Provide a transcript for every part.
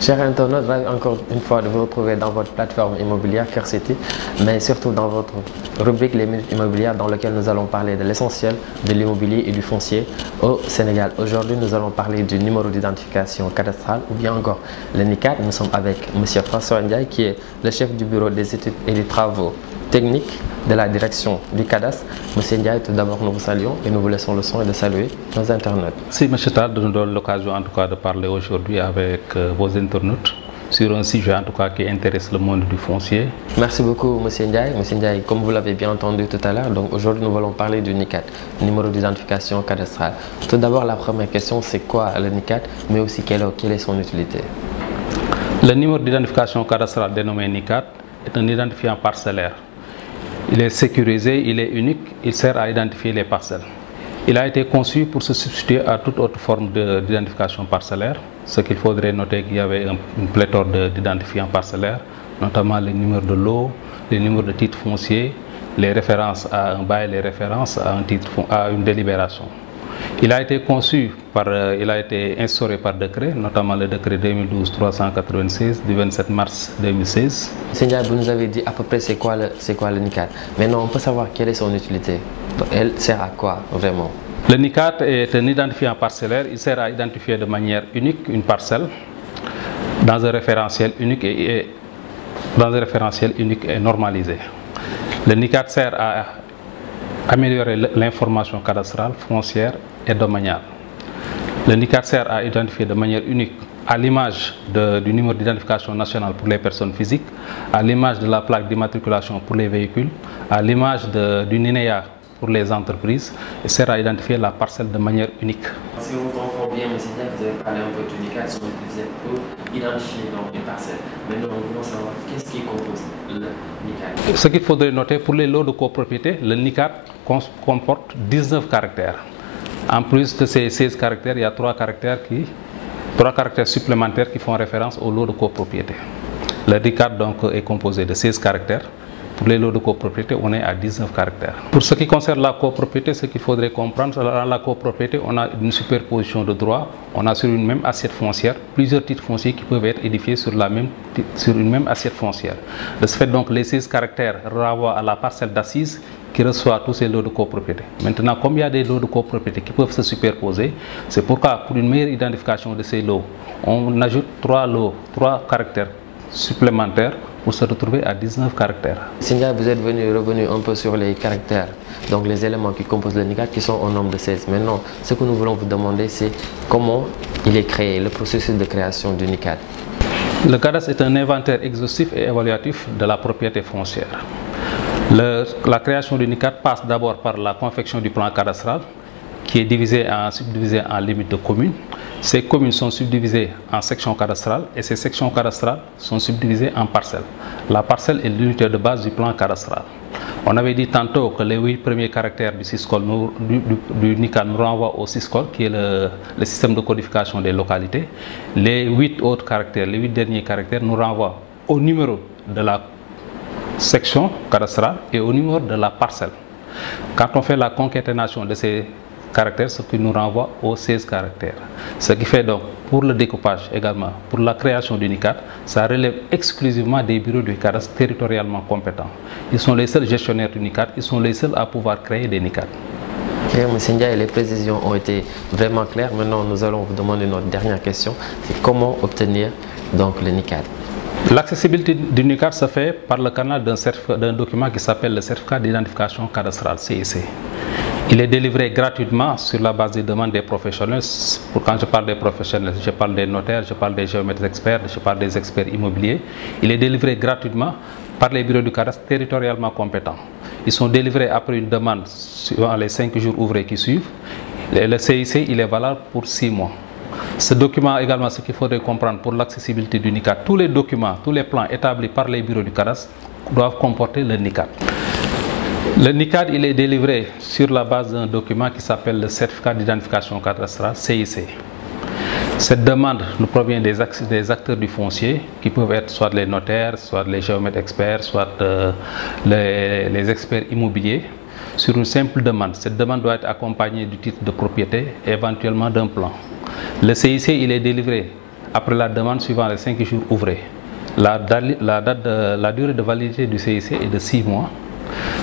Chers internautes, ravi encore une fois de vous retrouver dans votre plateforme immobilière Cœur City, mais surtout dans votre rubrique Les Minutes Immobilières, dans laquelle nous allons parler de l'essentiel de l'immobilier et du foncier au Sénégal. Aujourd'hui, nous allons parler du numéro d'identification cadastrale ou bien encore le NICAD. Nous sommes avec M. François Ndiaye, qui est le chef du bureau des études et des travaux techniques de la direction du cadastre. Monsieur Ndiaye, tout d'abord, nous vous saluons et nous vous laissons le soin de saluer nos internautes. Si, M. Tal, de nous donner l'occasion en tout cas de parler aujourd'hui avec vos internautes sur un sujet en tout cas qui intéresse le monde du foncier. Merci beaucoup, M. Ndiaye. M. Ndiaye, comme vous l'avez bien entendu tout à l'heure, donc aujourd'hui nous allons parler du NICAD, numéro d'identification cadastrale. Tout d'abord, la première question, c'est quoi le NICAD, mais aussi quelle est son utilité? Le numéro d'identification cadastrale dénommé NICAD est un identifiant parcellaire. Il est sécurisé, il est unique, il sert à identifier les parcelles. Il a été conçu pour se substituer à toute autre forme d'identification parcellaire. Ce qu'il faudrait noter qu'il y avait une pléthore d'identifiants parcellaires, notamment les numéros de lot, les numéros de titres fonciers, les références à un bail, les références à un titre, à une délibération. Il a été conçu il a été instauré par décret, notamment le décret 2012-396 du 27 mars 2016. Seigneur, vous nous avez dit à peu près c'est quoi le NICAD. Maintenant, on peut savoir quelle est son utilité. Elle sert à quoi vraiment? Le NICAD est un identifiant parcellaire. Il sert à identifier de manière unique une parcelle dans un référentiel unique et normalisé. Le NICAD sert à améliorer l'information cadastrale, foncière et domaniale. Le NICAD sert à identifier de manière unique, à l'image du numéro d'identification nationale pour les personnes physiques, à l'image de la plaque d'immatriculation pour les véhicules, à l'image du NINEA pour les entreprises, et sert à identifier la parcelle de manière unique. Si on comprend bien, M. Ndiaye, vous avez parlé un peu du NICAD, son utilité pour identifier donc une parcelle. Maintenant, nous voulons savoir qu'est-ce qui compose le NICAD. Ce qu'il faudrait noter, pour les lots de copropriété, le NICAD comporte 19 caractères. En plus de ces 16 caractères, il y a 3 caractères supplémentaires qui font référence aux lots de copropriété. Le NICAD donc est composé de 16 caractères. Pour les lots de copropriété, on est à 19 caractères. Pour ce qui concerne la copropriété, ce qu'il faudrait comprendre, dans la copropriété, on a une superposition de droits. On a sur une même assiette foncière plusieurs titres fonciers qui peuvent être édifiés sur une même assiette foncière. De ce fait, donc, les 16 caractères renvoient à la parcelle d'assises qui reçoit tous ces lots de copropriété. Maintenant, comme il y a des lots de copropriété qui peuvent se superposer, c'est pourquoi, pour une meilleure identification de ces lots, on ajoute 3 caractères supplémentaires pour se retrouver à 19 caractères. Seigneur, vous êtes revenu un peu sur les caractères, donc les éléments qui composent le NICAD qui sont au nombre de 16. Maintenant, ce que nous voulons vous demander, c'est comment il est créé, le processus de création du NICAD. Le cadastre est un inventaire exhaustif et évaluatif de la propriété foncière. La création du NICAD passe d'abord par la confection du plan cadastral qui est subdivisé en limites de communes. Ces communes sont subdivisées en sections cadastrales et ces sections cadastrales sont subdivisées en parcelles. La parcelle est l'unité de base du plan cadastral. On avait dit tantôt que les 8 premiers caractères du NICAD nous renvoient au SYSCOL, qui est le système de codification des localités. Les 8 autres caractères, les 8 derniers caractères nous renvoient au numéro de la section cadastrale et au numéro de la parcelle. Quand on fait la concaténation de ces caractères, ce qui nous renvoie aux 16 caractères. Ce qui fait donc, pour le découpage également, pour la création du NICAD, ça relève exclusivement des bureaux du cadastre territorialement compétents. Ils sont les seuls gestionnaires du NICAD, ils sont les seuls à pouvoir créer des NICAD. M. Ndiaye, les précisions ont été vraiment claires. Maintenant, nous allons vous demander notre dernière question, c'est comment obtenir donc le NICAD. L'accessibilité du NICAD se fait par le canal d'un document qui s'appelle le certificat d'identification cadastrale, CIC. Il est délivré gratuitement sur la base des demandes des professionnels. Quand je parle des professionnels, je parle des notaires, je parle des géomètres experts, je parle des experts immobiliers. Il est délivré gratuitement par les bureaux du cadastre territorialement compétents. Ils sont délivrés après une demande suivant les 5 jours ouvrés qui suivent. Le CIC, il est valable pour 6 mois. Ce document également, ce qu'il faudrait comprendre pour l'accessibilité du NICAD, tous les documents, tous les plans établis par les bureaux du cadastre doivent comporter le NICAD. Le NICAD, il est délivré sur la base d'un document qui s'appelle le certificat d'identification cadastrale, CIC. Cette demande nous provient des acteurs du foncier, qui peuvent être soit les notaires, soit les géomètres experts, soit les experts immobiliers, sur une simple demande. Cette demande doit être accompagnée du titre de propriété et éventuellement d'un plan. Le CIC, il est délivré après la demande suivant les 5 jours ouvrés. La durée de validité du CIC est de 6 mois.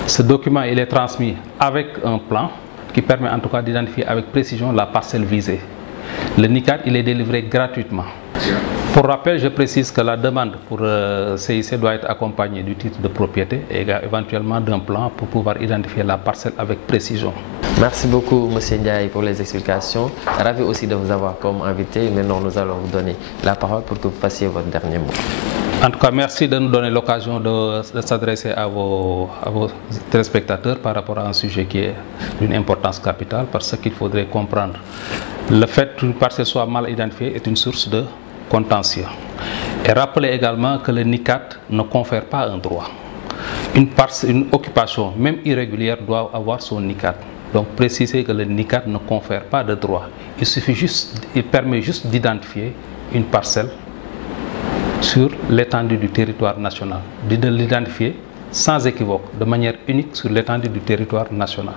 Ce document, il est transmis avec un plan qui permet en tout cas d'identifier avec précision la parcelle visée. Le NICAD, il est délivré gratuitement. Pour rappel, je précise que la demande pour CIC doit être accompagnée du titre de propriété et éventuellement d'un plan pour pouvoir identifier la parcelle avec précision. Merci beaucoup, M. Ndiaye, pour les explications. Ravi aussi de vous avoir comme invité. Maintenant, nous allons vous donner la parole pour que vous fassiez votre dernier mot. En tout cas, merci de nous donner l'occasion de s'adresser à vos téléspectateurs par rapport à un sujet qui est d'une importance capitale, parce qu'il faudrait comprendre. Le fait qu'une parcelle soit mal identifiée est une source de contentieux. Et rappeler également que le NICAD ne confère pas un droit. Une occupation, même irrégulière, doit avoir son NICAD. Donc préciser que le NICAD ne confère pas de droit. Il permet juste d'identifier une parcelle sur l'étendue du territoire national, de l'identifier sans équivoque, de manière unique sur l'étendue du territoire national.